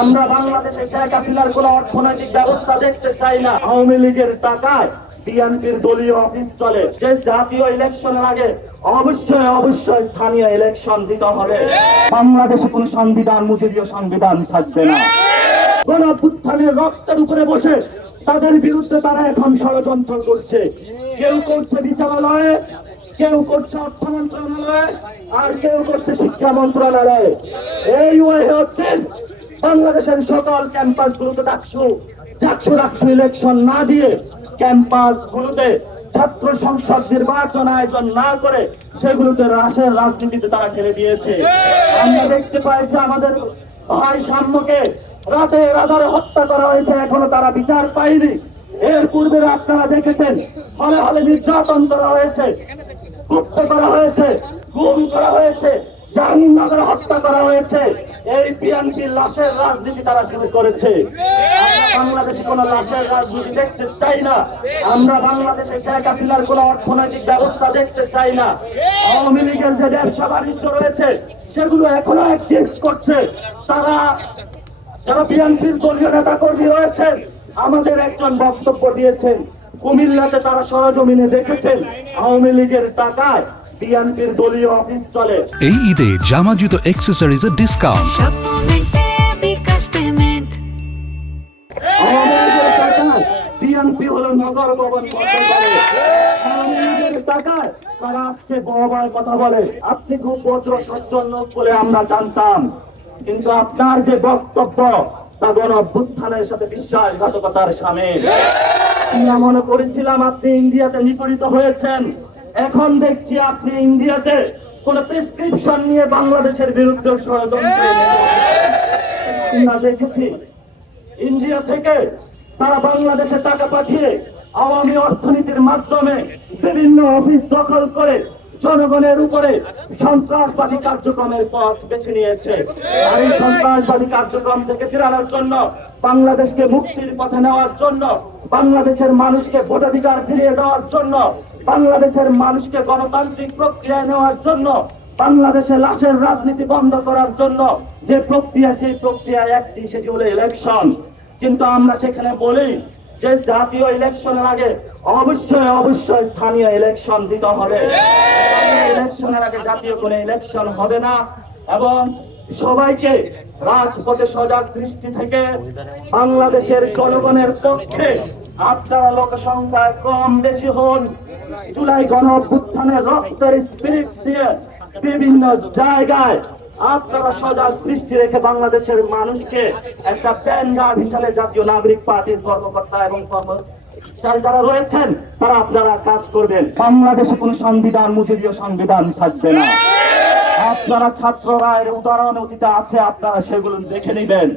আমরা বাংলাদেশে শেখ হাসিনার কোন অর্থনৈতিক ব্যবস্থা দেখতে চাই না। আওয়ামী লীগের টাকায় বিএনপির দলীয় অফিস চলে। যে জাতীয় ইলেকশনের আগে অবশ্যই স্থানীয় ইলেকশন দিতে হবে। বাংলাদেশে কোন সংবিধান মুজিবীয় সংবিধান থাকবে না। গণঅভ্যুত্থানের রক্তের উপরে বসে তাদের বিরুদ্ধে তারা এখন ষড়যন্ত্র করছে। কেউ করছে বিচারালয়ে, কেউ করছে অর্থ মন্ত্রণালয়ে, আর কেউ করছে শিক্ষা মন্ত্রণালয়ে। এই হচ্ছে বাংলাদেশের সকল ক্যাম্পাস গুলোতে ডাকসু ইলেকশন না দিয়ে ক্যাম্পাস গুলোতে ছাত্র সংসদ নির্বাচন আয়োজন না করে সেগুলোতে রাশের রাজনীতিতে তারা ঠেলে দিয়েছে। আমরা দেখতে পাইছি আমাদের ভাই সাম্যকে রাতের আধারে হত্যা করা হয়েছে, এখনো তারা বিচার পায়নি। এর পূর্বে আপনারা দেখেছেন হলে হলে নির্যাতন করা হয়েছে, গুপ্ত করা হয়েছে, গুম করা হয়েছে, জাহাঙ্গীরনগরে হত্যা করা হয়েছে। এই বিএনপির লাশের রাজনীতি তারা শুরু করেছে। বাংলাদেশে কোন লাশের রাজনীতি দেখতে চাই না। আমরা বাংলাদেশে শেখ হাসিনার কোন অর্থনৈতিক ব্যবস্থা দেখতে চাই না। আওয়ামী লীগের যে ব্যবসা বাণিজ্য রয়েছে সেগুলো এখনো এক্সিস্ট করছে। তারা যারা বিএনপির দলীয় নেতা কর্মী রয়েছেন আমাদের একজন বক্তব্য দিয়েছেন, কুমিল্লাতে তারা সরজমিনে দেখেছেন আওয়ামী লীগের টাকায় বিএনপির দলীয় অফিস চলে। এই ঈদে জামা জুতো অ্যাকসেসরিজের ডিসকাউন্ট। বিএনপি হলো নগর ভবন টাকায় তারা আজকে বড় কথা বলে। আপনি খুব ভদ্র সজ্জন লোক বলে আমরা জানতাম, কিন্তু আপনার যে বক্তব্য তা গণঅভ্যুত্থানের সাথে বিশ্বাসঘাতকতার সামিল। আমরা মনে করেছিলাম আপনি ইন্ডিয়াতে নিপীড়িত হয়েছেন, এখন দেখছি আপনি ইন্ডিয়াতে কোন প্রেসক্রিপশন নিয়ে বাংলাদেশের বিরুদ্ধে ষড়যন্ত্র। আমরা দেখেছি ইন্ডিয়া থেকে তারা বাংলাদেশে টাকা পাঠিয়ে আওয়ামী অর্থনীতির মাধ্যমে বিভিন্ন অফিস দখল করে জনগণের উপরে সন্ত্রাসবাদী কার্যক্রমের পথ বেছে নিয়েছে। আর এই সন্ত্রাসবাদী কার্যক্রম থেকে ফেরানোর জন্য, বাংলাদেশকে মুক্তির পথে নেওয়ার জন্য, বাংলাদেশের মানুষকে ভোটাধিকার ফিরিয়ে দেওয়ার জন্য, বাংলাদেশের মানুষকে গণতান্ত্রিক প্রক্রিয়ায় নেওয়ার জন্য, বাংলাদেশে লাশের রাজনীতি বন্ধ করার জন্য যে প্রক্রিয়া, সেই প্রক্রিয়া একটি, সেটি হলো ইলেকশন। কিন্তু আমরা সেখানে বলি যে জাতীয় ইলেকশনের আগে অবশ্যই স্থানীয় ইলেকশন দিতে হবে। ইলেকশনের আগে জাতীয় কোনো ইলেকশন হবে না। এবং সবাইকে রাজপথে সজাগ দৃষ্টি থেকে বাংলাদেশের জনগণের পক্ষে, আপনারা লোক সংখ্যায় কম বেশি হন, জুলাই গণঅভ্যুত্থানের রক্তের স্পিরিট দিয়ে বিভিন্ন জায়গায় আপনারা সজাগ দৃষ্টি রেখে বাংলাদেশের মানুষকে একটা ব্যানগার্ড হিসাবে জাতীয় নাগরিক পার্টির কর্মকর্তা এবং যারা রয়েছেন তারা আপনারা কাজ করবেন। বাংলাদেশে কোন সংবিধান মুজিবীয় সংবিধান থাকবে না। আপনারা ছাত্ররা এর উদাহরণ অতীতে আছে, আপনারা সেগুলো দেখে নেবেন।